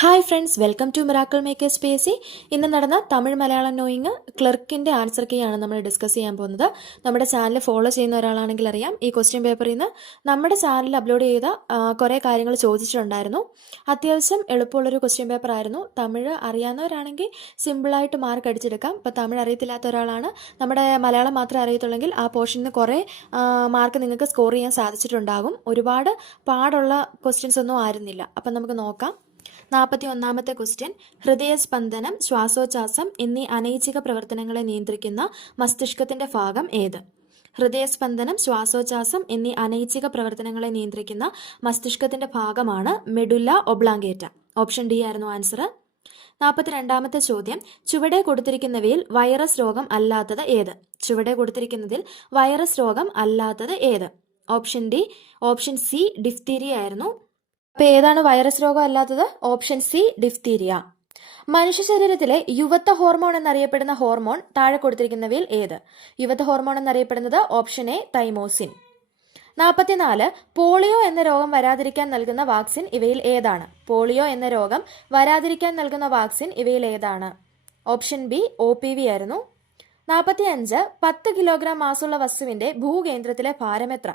Hi friends, welcome to miracle makers PSC. ഇന്ന് നടന്ന Tamil Malayalam knowing ക്ലർക്കിൻ്റെ ആൻസർ കീയാണ് നമ്മൾ ഡിസ്കസ് ചെയ്യാൻ പോകുന്നത്. നമ്മുടെ ചാനൽ ഫോളോ ചെയ്യുന്ന ഒരാളാണെങ്കിൽ അറിയാം, ഈ ക്വസ്റ്റ്യൻ പേപ്പറിൽ നിന്ന് നമ്മുടെ ചാനലിൽ അപ്ലോഡ് ചെയ്ത കുറേ കാര്യങ്ങൾ ചോദിച്ചിട്ടുണ്ടായിരുന്നു. അത്യാവശ്യം എളുപ്പമുള്ളൊരു ക്വസ്റ്റ്യൻ പേപ്പർ ആയിരുന്നു. തമിഴ് അറിയാവുന്നവരാണെങ്കിൽ സിമ്പിളായിട്ട് മാർക്ക് അടിച്ചെടുക്കാം. ഇപ്പോൾ തമിഴ് അറിയത്തില്ലാത്ത ഒരാളാണ്, നമ്മുടെ മലയാളം മാത്രമേ അറിയത്തുള്ളെങ്കിൽ ആ പോർഷനിൽ നിന്ന് കുറേ മാർക്ക് നിങ്ങൾക്ക് സ്കോർ ചെയ്യാൻ സാധിച്ചിട്ടുണ്ടാകും. ഒരുപാട് പാടുള്ള ക്വസ്റ്റ്യൻസ് ഒന്നും ആയിരുന്നില്ല. അപ്പം നമുക്ക് നോക്കാം. 41ാമത്തെ ക്വസ്റ്റ്യൻ, ഹൃദയസ്പന്ദനം, ശ്വാസോച്ഛ്വാസം എന്നീ അനൈച്ഛിക പ്രവർത്തനങ്ങളെ നിയന്ത്രിക്കുന്ന മസ്തിഷ്കത്തിന്റെ ഭാഗം ഏത്? ഹൃദയസ്പന്ദനം, ശ്വാസോച്ഛ്വാസം എന്നീ അനൈച്ഛിക പ്രവർത്തനങ്ങളെ നിയന്ത്രിക്കുന്ന മസ്തിഷ്കത്തിന്റെ ഭാഗമാണ് മെഡുല്ല ഒബ്ലാങ്കേറ്റ. ഓപ്ഷൻ ഡി ആയിരുന്നു ആൻസർ. 42ാമത്തെ ചോദ്യം, ചുവടെ കൊടുത്തിരിക്കുന്നവയിൽ വൈറസ് രോഗം അല്ലാത്തത് ഏത്? ചുവടെ കൊടുത്തിരിക്കുന്നതിൽ വൈറസ് രോഗം അല്ലാത്തത് ഏത്? Option D, option C diphtheria ആയിരുന്നു. അപ്പോൾ ഏതാണ് വൈറസ് രോഗം അല്ലാത്തത്? Option C diphtheria. മനുഷ്യ ശരീരത്തിലെ യുവത്വ ഹോർമോൺ എന്നറിയപ്പെടുന്ന ഹോർമോൺ താഴെ കൊടുത്തിരിക്കുന്നവയിൽ ഏത്? യുവത്വ ഹോർമോൺ എന്നറിയപ്പെടുന്നത് ഓപ്ഷൻ എ തൈമോസിൻ. 44, പോളിയോ എന്ന രോഗം വരാതിരിക്കാൻ നൽകുന്ന വാക്സിൻ ഇവയിൽ ഏതാണ്? പോളിയോ എന്ന രോഗം വരാതിരിക്കാൻ നൽകുന്ന വാക്സിൻ ഇവയിൽ ഏതാണ്? ഓപ്ഷൻ ബി OPV ആയിരുന്നു. 45, 10 കിലോഗ്രാം മാസുള്ള വസ്തുവിന്റെ ഭൂകേന്ദ്രത്തിലെ ഭാരം എത്ര?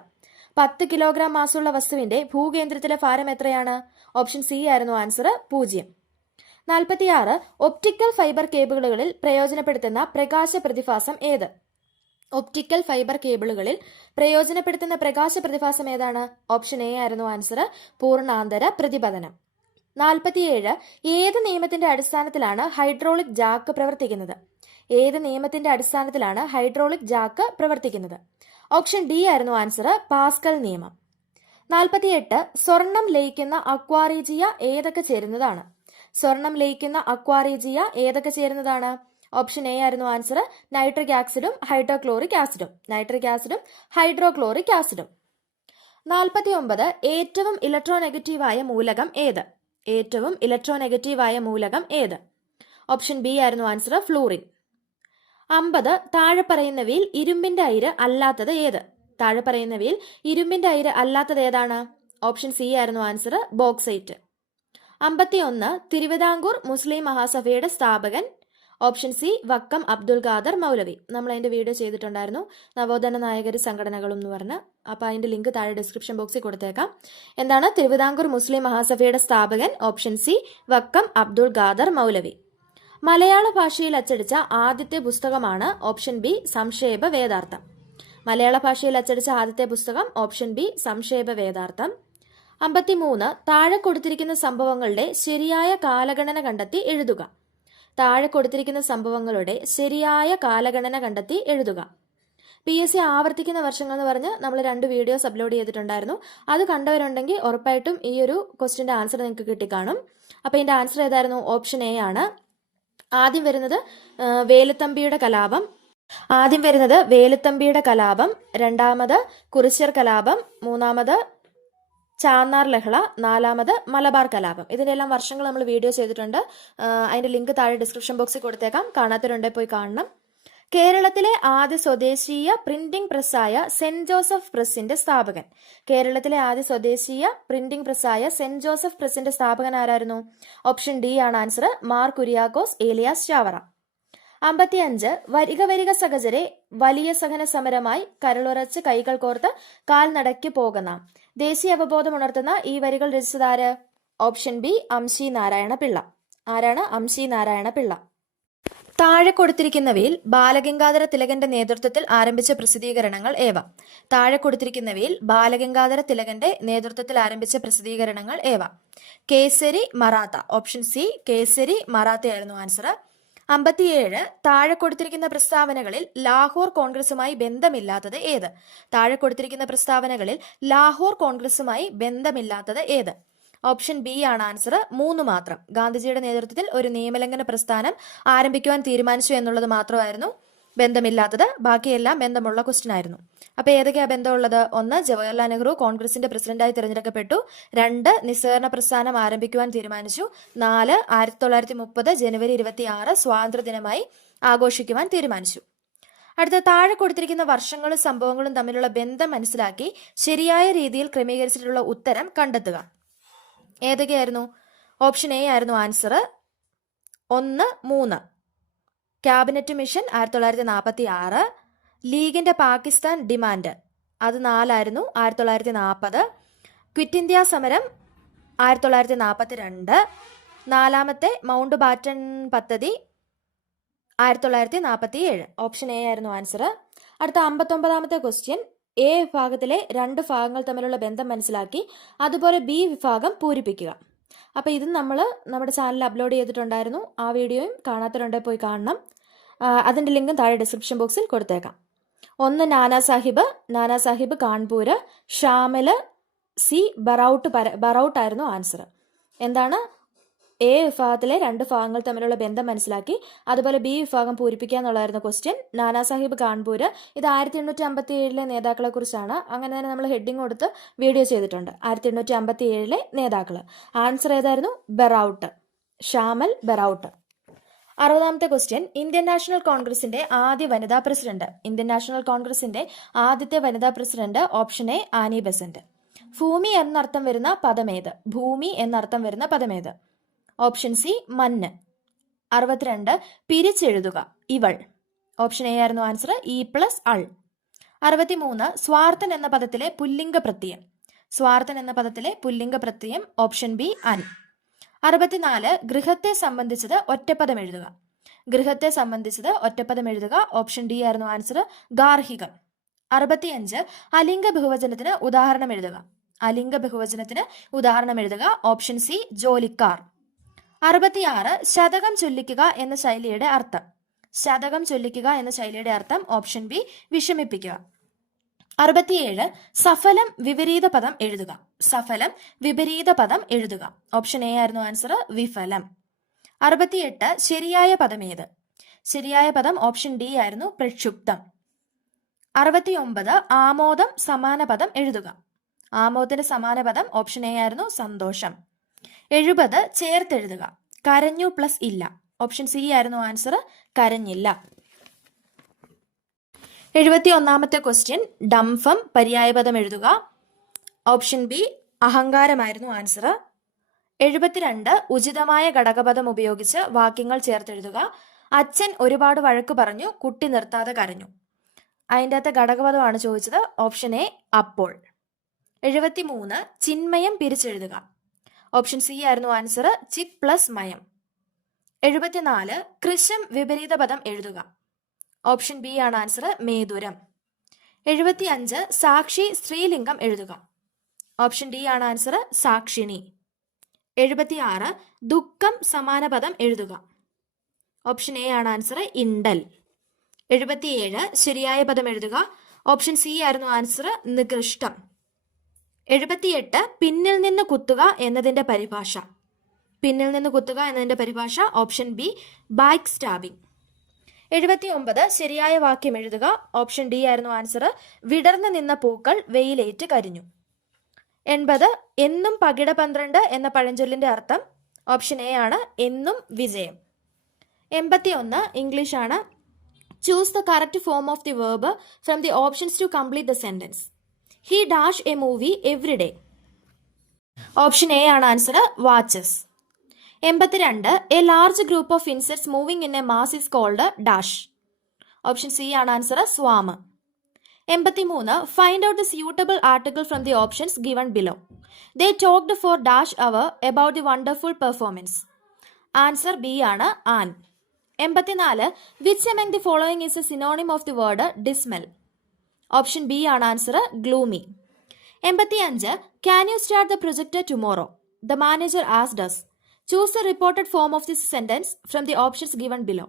10 കിലോഗ്രാം മാസുള്ള വസ്തുവിന്റെ ഭൂകേന്ദ്രത്തിലെ ഭാരം എത്രയാണ്? ഓപ്ഷൻ സി ആയിരുന്നു ആൻസർ, 0. 46, ഒപ്റ്റിക്കൽ ഫൈബർ കേബിളുകളിൽ പ്രയോജനപ്പെടുത്തുന്ന പ്രകാശ പ്രതിഭാസം ഏത്? ഒപ്റ്റിക്കൽ ഫൈബർ കേബിളുകളിൽ പ്രയോജനപ്പെടുത്തുന്ന പ്രകാശ പ്രതിഭാസം ഏതാണ്? ഓപ്ഷൻ എ ആയിരുന്നു ആൻസർ, പൂർണ്ണാന്തര പ്രതിപതനം. 47, ഏത് നിയമത്തിന്റെ അടിസ്ഥാനത്തിലാണ് ഹൈഡ്രോളിക് ജാക്ക് പ്രവർത്തിക്കുന്നത്? ഏത് നിയമത്തിന്റെ അടിസ്ഥാനത്തിലാണ് ഹൈഡ്രോളിക് ജാക്ക് പ്രവർത്തിക്കുന്നത്? ഓപ്ഷൻ ഡി ആയിരുന്നു ആൻസർ, പാസ്കൽ നിയമം. 48, സ്വർണം ലയിക്കുന്ന അക്വാറീജിയ ഏതൊക്കെ ചേരുന്നതാണ്? സ്വർണം ലയിക്കുന്ന അക്വാറീജിയ ഏതൊക്കെ ചേരുന്നതാണ്? ഓപ്ഷൻ എ ആയിരുന്നു ആൻസർ, നൈട്രിക് ആസിഡും ഹൈഡ്രോക്ലോറിക് ആസിഡും. നൈട്രിക് ആസിഡും ഹൈഡ്രോക്ലോറിക് ആസിഡും. 49, ഏറ്റവും ഇലക്ട്രോനെഗറ്റീവായ മൂലകം ഏത്? ഏറ്റവും ഇലക്ട്രോനെഗറ്റീവായ മൂലകം ഏത്? ഓപ്ഷൻ ബി ആയിരുന്നു ആൻസർ, ഫ്ലൂറിൻ. 50, താഴെ പറയുന്നവയിൽ ഇരുമ്പിന്റെ അയിര് അല്ലാത്തത് ഏത്? താഴെ പറയുന്നവയിൽ ഇരുമ്പിന്റെ അയിര് അല്ലാത്തത് ഏതാണ്? ഓപ്ഷൻ സി ആയിരുന്നു ആൻസർ, ബോക്സൈറ്റ്. 51, തിരുവിതാംകൂർ മുസ്ലിം മഹാസഭയുടെ സ്ഥാപകൻ? ഓപ്ഷൻ സി വക്കം അബ്ദുൽ ഖാദർ മൗലവി. നമ്മൾ അതിന്റെ വീഡിയോ ചെയ്തിട്ടുണ്ടായിരുന്നു, നവോത്ഥാന നായകർ സംഘടനകളും എന്ന് പറഞ്ഞ്. അപ്പോൾ അതിന്റെ ലിങ്ക് താഴെ ഡിസ്ക്രിപ്ഷൻ ബോക്സിൽ കൊടുത്തേക്കാം. എന്താണ് തിരുവിതാംകൂർ മുസ്ലിം മഹാസഭയുടെ സ്ഥാപകൻ? ഓപ്ഷൻ സി വക്കം അബ്ദുൽ ഖാദർ മൗലവി. മലയാള ഭാഷയിൽ അച്ചടിച്ച ആദ്യത്തെ പുസ്തകമാണ്? Option B സംക്ഷേപ വേദാർത്ഥം. മലയാള ഭാഷയിൽ അച്ചടിച്ച ആദ്യത്തെ പുസ്തകം ഓപ്ഷൻ ബി സംക്ഷേപ വേദാർത്ഥം. 53, താഴെ കൊടുത്തിരിക്കുന്ന സംഭവങ്ങളുടെ ശരിയായ കാലഗണന കണ്ടെത്തി എഴുതുക. താഴെ കൊടുത്തിരിക്കുന്ന സംഭവങ്ങളുടെ ശരിയായ കാലഗണന കണ്ടെത്തി എഴുതുക. PSC ആവർത്തിക്കുന്ന വർഷങ്ങൾ എന്ന് പറഞ്ഞ് നമ്മൾ 2 വീഡിയോസ് അപ്ലോഡ് ചെയ്തിട്ടുണ്ടായിരുന്നു. അത് കണ്ടവരുണ്ടെങ്കിൽ ഉറപ്പായിട്ടും ഈ ഒരു ക്വസ്റ്റ്യൻ്റെ ആൻസർ നിങ്ങൾക്ക് കിട്ടിക്കാണും. അപ്പോൾ ഇതിൻ്റെ ആൻസർ ഏതായിരുന്നു? ഓപ്ഷൻ എ ആണ്. ആദ്യം വരുന്നത് വേലുത്തമ്പിയുടെ കലാപം. രണ്ടാമത് കുറിച്യർ കലാപം, മൂന്നാമത് ചാന്നാർ ലഹള, നാലാമത് മലബാർ കലാപം. ഇതിന്റെ എല്ലാം വർഷങ്ങൾ നമ്മൾ വീഡിയോ ചെയ്തിട്ടുണ്ട്. അതിന്റെ ലിങ്ക് താഴെ ഡിസ്ക്രിപ്ഷൻ ബോക്സിൽ കൊടുത്തേക്കാം, കാണാത്തവരുണ്ടെങ്കിൽ പോയി കാണണം. കേരളത്തിലെ ആദ്യ സ്വദേശീയ പ്രിന്റിംഗ് പ്രസ്സായ സെന്റ് ജോസഫ് പ്രസിന്റെ സ്ഥാപകൻ? കേരളത്തിലെ ആദ്യ സ്വദേശീയ പ്രിന്റിംഗ് പ്രസ്സായ സെന്റ് ജോസഫ് പ്രസിന്റെ സ്ഥാപകൻ ആരായിരുന്നു? ഓപ്ഷൻ ഡി ആണ് ആൻസർ, മാർ കുര്യാക്കോസ് ഏലിയാസ് ചാവറ. 55, വരിക വരിക സഹചരെ വലിയ സഹന സമരമായി കരളുറച്ച് കൈകൾ കോർത്ത് കാൽനടയ്ക്ക് പോകുന്ന ദേശീയ അവബോധം ഉണർത്തുന്ന ഈ വരികൾ രചിച്ചതാര്? Option B Amshi Narayana Pillai. ആരാണ്? അംശി നാരായണ പിള്ള. താഴെ കൊടുത്തിരിക്കുന്നവയിൽ ബാലഗംഗാധര തിലകന്റെ നേതൃത്വത്തിൽ ആരംഭിച്ച പ്രസിദ്ധീകരണങ്ങൾ ഏവ? താഴെ കൊടുത്തിരിക്കുന്നവയിൽ ബാലഗംഗാധര തിലകന്റെ നേതൃത്വത്തിൽ ആരംഭിച്ച പ്രസിദ്ധീകരണങ്ങൾ ഏവ? കേസരി മറാത്ത. ഓപ്ഷൻ സി കേസരി മറാത്തയായിരുന്നു ആൻസർ. 57, താഴെ കൊടുത്തിരിക്കുന്ന പ്രസ്താവനകളിൽ ലാഹോർ കോൺഗ്രസുമായി ബന്ധമില്ലാത്തത് ഏത്? താഴെ കൊടുത്തിരിക്കുന്ന പ്രസ്താവനകളിൽ ലാഹോർ കോൺഗ്രസുമായി ബന്ധമില്ലാത്തത് ഏത്? ഓപ്ഷൻ ബി ആണ് ആൻസർ, 3 മാത്രം. ഗാന്ധിജിയുടെ നേതൃത്വത്തിൽ ഒരു നിയമലംഘന പ്രസ്ഥാനം ആരംഭിക്കുവാൻ തീരുമാനിച്ചു എന്നുള്ളത് മാത്രമായിരുന്നു ബന്ധമില്ലാത്തത്. ബാക്കിയെല്ലാം ബന്ധമുള്ള ക്വസ്റ്റ്യൻ ആയിരുന്നു. അപ്പോൾ ഏതൊക്കെയാ ബന്ധമുള്ളത്? 1, ജവഹർലാൽ നെഹ്റു കോൺഗ്രസിന്റെ പ്രസിഡന്റായി തിരഞ്ഞെടുക്കപ്പെട്ടു. 2, നിസ്സഹകരണ പ്രസ്ഥാനം ആരംഭിക്കുവാൻ തീരുമാനിച്ചു. 4, 1930 ജനുവരി 26 സ്വാതന്ത്ര്യദിനമായി ആഘോഷിക്കുവാൻ തീരുമാനിച്ചു. അടുത്ത താഴെ കൊടുത്തിരിക്കുന്ന വർഷങ്ങളും സംഭവങ്ങളും തമ്മിലുള്ള ബന്ധം മനസ്സിലാക്കി ശരിയായ രീതിയിൽ ക്രമീകരിച്ചിട്ടുള്ള ഉത്തരം കണ്ടെത്തുക. ഏതൊക്കെയായിരുന്നു? ഓപ്ഷൻ എ ആയിരുന്നു ആൻസർ. 1, 3. Cabinet mission 1946. ലീഗിന്റെ പാകിസ്ഥാൻ ഡിമാൻഡ് അത് 4 ആയിരുന്നു, 1940. ക്വിറ്റ് ഇന്ത്യ സമരം 1942. 4-മത്തെ മൗണ്ട് ബാറ്റൺ പദ്ധതി 1947. ഓപ്ഷൻ എ ആയിരുന്നു ആൻസർ. അടുത്ത 59-മത്തെ ക്വസ്റ്റ്യൻ. എ വിഭാഗത്തിലെ 2 ഭാഗങ്ങൾ തമ്മിലുള്ള ബന്ധം മനസ്സിലാക്കി അതുപോലെ ബി വിഭാഗം പൂരിപ്പിക്കുക. അപ്പോൾ ഇത് നമ്മൾ നമ്മുടെ ചാനലിൽ അപ്ലോഡ് ചെയ്തിട്ടുണ്ടായിരുന്നു. ആ വീഡിയോയും കാണാത്തവരുണ്ടെങ്കിൽ പോയി കാണണം. അതിൻ്റെ ലിങ്കും താഴെ ഡിസ്ക്രിപ്ഷൻ ബോക്സിൽ കൊടുത്തേക്കാം. 1 നാനാ സാഹിബ് കാൺപൂർ. ഷാമിൽ സി ബറൌട്ട് ആയിരുന്നു ആൻസർ. എന്താണ്? എ വിഭാഗത്തിലെ 2 ഭാഗങ്ങൾ തമ്മിലുള്ള ബന്ധം മനസ്സിലാക്കി അതുപോലെ ബി വിഭാഗം പൂരിപ്പിക്കുക എന്നുള്ളതായിരുന്നു ക്വസ്റ്റ്യൻ. നാനാ സാഹിബ് കാൺപൂർ ഇത് 1857 നേതാക്കളെ കുറിച്ചാണ്. അങ്ങനെ തന്നെ നമ്മൾ ഹെഡിങ് കൊടുത്ത് വീഡിയോ ചെയ്തിട്ടുണ്ട്. 1857 നേതാക്കൾ. ആൻസർ ഏതായിരുന്നു? Baraut. Shamal Baraut. 60-മത്തെ question. Indian national കോൺഗ്രസിന്റെ ആദ്യ വനിതാ പ്രസിഡന്റ്. ഇന്ത്യൻ നാഷണൽ കോൺഗ്രസിന്റെ ആദ്യത്തെ വനിതാ president. Option A Annie Besant. ഭൂമി എന്നർത്ഥം വരുന്ന പദമേത്? ഭൂമി എന്നർത്ഥം വരുന്ന പദമേത്? ഓപ്ഷൻ സി മഞ്ഞ്. 62 പിരിച്ചെഴുതുക. ഇവൾ. ഓപ്ഷൻ എ ആയിരുന്നു ആൻസർ. ഇ പ്ലസ് അൾ. 63 സ്വാർത്ഥൻ എന്ന പദത്തിലെ പുല്ലിംഗ പ്രത്യയം. സ്വാർത്ഥൻ എന്ന പദത്തിലെ പുല്ലിംഗ പ്രത്യയം. Option be an. 64 ഗൃഹത്തെ സംബന്ധിച്ചത് ഒറ്റപ്പദം എഴുതുക. ഗൃഹത്തെ സംബന്ധിച്ചത് ഒറ്റപ്പദം എഴുതുക. ഓപ്ഷൻ ഡി ആയിരുന്നു ആൻസർ. ഗാർഹികം. 65 അലിംഗ ബഹുവചനത്തിന് ഉദാഹരണം എഴുതുക. അലിംഗ ബഹുവചനത്തിന് ഉദാഹരണം എഴുതുക. ഓപ്ഷൻ സി ജോലിക്കാർ. 66 ശതകം ചൊല്ലിക്കുക എന്ന ശൈലിയുടെ അർത്ഥം. ശതകം ചൊല്ലിക്കുക എന്ന ശൈലിയുടെ അർത്ഥം. Option B വിഷമിപ്പിക്കുക. 67 സഫലം വിപരീത പദം എഴുതുക. സഫലം വിപരീത പദം എഴുതുക. ഓപ്ഷൻ എ ആയിരുന്നു ആൻസർ. വിഫലം. 68 ശരിയായ പദം ഏത്? ശരിയായ പദം ഓപ്ഷൻ ഡി ആയിരുന്നു. പ്രക്ഷുബ്ധം. 69 ആമോദം സമാന പദം എഴുതുക. ആമോദത്തിന് സമാന പദം. ഓപ്ഷൻ എ ആയിരുന്നു. സന്തോഷം. 70 ചേർത്തെഴുതുക. കരഞ്ഞു പ്ലസ് ഇല്ല. ഓപ്ഷൻ സി ആയിരുന്നു ആൻസർ. കരഞ്ഞില്ല. 71-മത്തെ ക്വസ്റ്റ്യൻ. ഡംഫം പര്യായപദം എഴുതുക. Option B അഹങ്കാരമായിരുന്നു answer. 72 ഉചിതമായ ഘടകപദം ഉപയോഗിച്ച് വാക്യങ്ങൾ ചേർത്തെഴുതുക. അച്ഛൻ ഒരുപാട് വഴക്ക് പറഞ്ഞു, കുട്ടി നിർത്താതെ കരഞ്ഞു. അതിൻ്റെ അകത്തെ ഘടകപദമാണ് ചോദിച്ചത്. ഓപ്ഷൻ എ അപ്പോൾ. 73 ചിന്മയം പിരിച്ചെഴുതുക. ഓപ്ഷൻ സി ആയിരുന്നു ആൻസർ. ചിത് പ്ലസ് മയം. 74 കൃശം വിപരീത പദം എഴുതുക. ഓപ്ഷൻ ബി ആണ് ആൻസർ. മേതുരം. 75 സാക്ഷി സ്ത്രീലിംഗം എഴുതുക. ഓപ്ഷൻ ഡി ആണ് ആൻസർ. സാക്ഷിണി. 76 ദുഃഖം സമാന പദം എഴുതുക. ഓപ്ഷൻ എ ആണ് ആൻസർ. ഇണ്ടൽ. 77 ശരിയായ പദം എഴുതുക. ഓപ്ഷൻ സി ആയിരുന്നു ആൻസർ. നികൃഷ്ടം. 78 പിന്നിൽ നിന്ന് കുത്തുക എന്നതിന്റെ പരിഭാഷ. പിന്നിൽ നിന്ന് കുത്തുക എന്നതിന്റെ പരിഭാഷ. Option B back stabbing. 79 ശരിയായ വാക്യം എഴുതുക. ഓപ്ഷൻ ഡി ആയിരുന്നു ആൻസർ. വിടർന്നു നിന്ന പൂക്കൾ വെയിലേറ്റ് കരിഞ്ഞു. 80 എന്നും പകിട 12 എന്ന പഴഞ്ചൊല്ലിന്റെ അർത്ഥം. ഓപ്ഷൻ എ ആണ്. എന്നും വിജയം. 81 ഇംഗ്ലീഷ് ആണ്. Choose the correct form of the verb from the options to complete the sentence. He dash a movie every day. Option A ആണ് answer. Watches. 82 a large group of insects moving in a mass is called dash. Option C ആണ് answer. Swarm. 83 find out the suitable article from the options given below. They talked for dash hour about the wonderful performance. Answer B ആണ്. An. 84 which among the following is a synonym of the word dismal. Option B ആണ് answer. Gloomy. 85 can you start the project tomorrow. The manager asked us. Choose the reported form of this sentence from the options given below.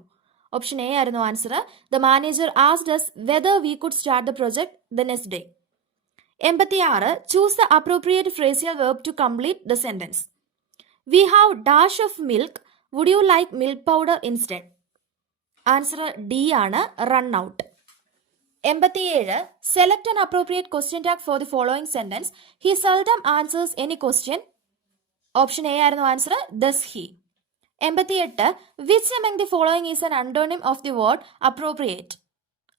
Option A ആയിരുന്നു answer. The manager asked us whether we could start the project the next day. 86 choose the appropriate phrasal verb to complete the sentence. We have dash of milk. Would you like milk powder instead. Answer D ആണ്. Run out. 87 select an appropriate question tag for the following sentence. He seldom answers any question. Option A ആയിരുന്നു answer. thus he. 88 which among the following is an antonym of the word appropriate.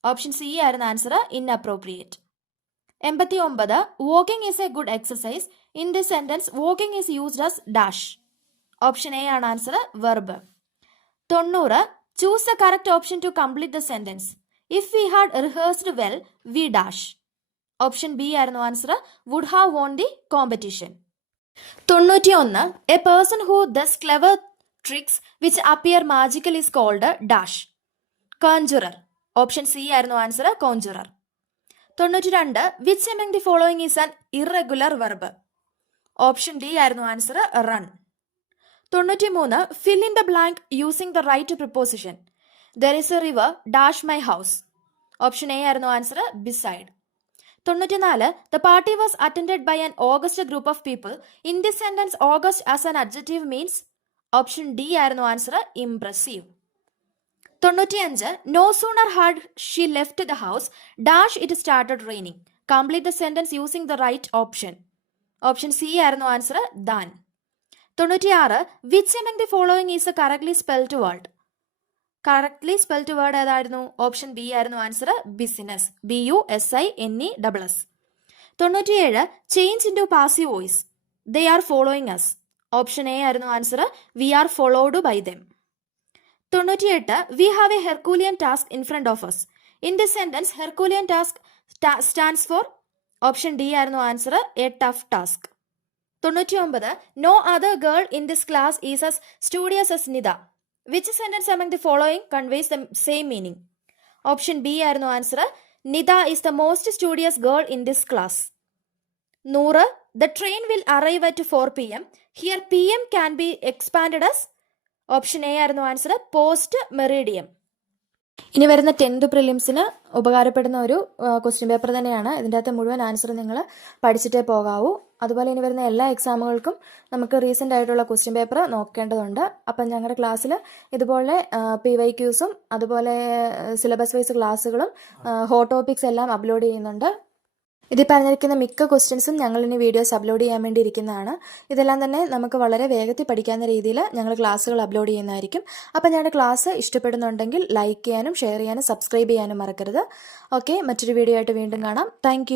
Option C ആയിരുന്നു answer. inappropriate. 89 walking is a good exercise. In this sentence walking is used as dash. Option A ആണ് answer, verb. 90. Choose the correct option to complete the sentence. If we had rehearsed well we dash. Option B ആയിരുന്നു answer, would have won the competition. 91. A person who does clever tricks which appear magical is called dash. Conjurer. Option C ആയിരുന്നു answer, conjurer. 92. Which among the following is an irregular verb. Option D ആയിരുന്നു answer, run. 93. Fill in the blank using the right preposition. There is a river dash my house. Option A ആയിരുന്നു answer, beside. 94. The party was attended by an august group of people. In this sentence august as an adjective means. Option D ആയിരുന്നു answer, impressive. 95. No sooner had she left the house dash it started raining. Complete the sentence using the right option. Option C ആയിരുന്നു answer, than. 96. Which among the following is a correctly spelled word. Correctly spelled word ഏതായിരുന്നു? Option B ആയിരുന്നു answer, business. BUSINESS. 97. Change into passive voice. They are following us. Option A ആയിരുന്നു answer, we are followed by them. 98. We have a Herculean task in front of us. In this sentence Herculean task stands for. Option D ആയിരുന്നു answer, a tough task. 99. No other girl in this class is as studious as Nita. Which sentence among the following conveys the same meaning? Option B ആയിരുന്നു answer, Nita is the most studious girl in this class. 100. The train will arrive at 4 PM. Here PM can be expanded as. Option A ആയിരുന്നു answer, post meridiem. ഇനി വരുന്ന 10th പ്രിലിംസിന് ഉപകാരപ്പെടുന്ന ഒരു question paper തന്നെയാണ്. ഇതിൻ്റെ അകത്ത് മുഴുവൻ ആൻസർ നിങ്ങൾ പഠിച്ചിട്ടേ പോകാവൂ. അതുപോലെ ഇനി വരുന്ന എല്ലാ എക്സാമുകൾക്കും നമുക്ക് റീസെൻ്റ് ആയിട്ടുള്ള ക്വസ്റ്റ്യൻ പേപ്പർ നോക്കേണ്ടതുണ്ട്. അപ്പം ഞങ്ങളുടെ ക്ലാസ്സിൽ ഇതുപോലെ PYQs അതുപോലെ സിലബസ് വൈസ് ക്ലാസ്സുകളും ഹോട്ട് ടോപ്പിക്സ് എല്ലാം അപ്ലോഡ് ചെയ്യുന്നുണ്ട്. ഇതിൽ പറഞ്ഞിരിക്കുന്ന മിക്ക ക്വസ്റ്റ്യൻസും ഞങ്ങൾ ഇനി വീഡിയോസ് അപ്ലോഡ് ചെയ്യാൻ വേണ്ടി ഇരിക്കുന്നതാണ്. ഇതെല്ലാം തന്നെ നമുക്ക് വളരെ വേഗത്തിൽ പഠിക്കാവുന്ന രീതിയിൽ ഞങ്ങൾ ക്ലാസ്സുകൾ അപ്ലോഡ് ചെയ്യുന്നതായിരിക്കും. അപ്പം ഞങ്ങളുടെ ക്ലാസ് ഇഷ്ടപ്പെടുന്നുണ്ടെങ്കിൽ ലൈക്ക് ചെയ്യാനും ഷെയർ ചെയ്യാനും സബ്സ്ക്രൈബ് ചെയ്യാനും മറക്കരുത്. ഓക്കെ, മറ്റൊരു വീഡിയോ ആയിട്ട് വീണ്ടും കാണാം. താങ്ക്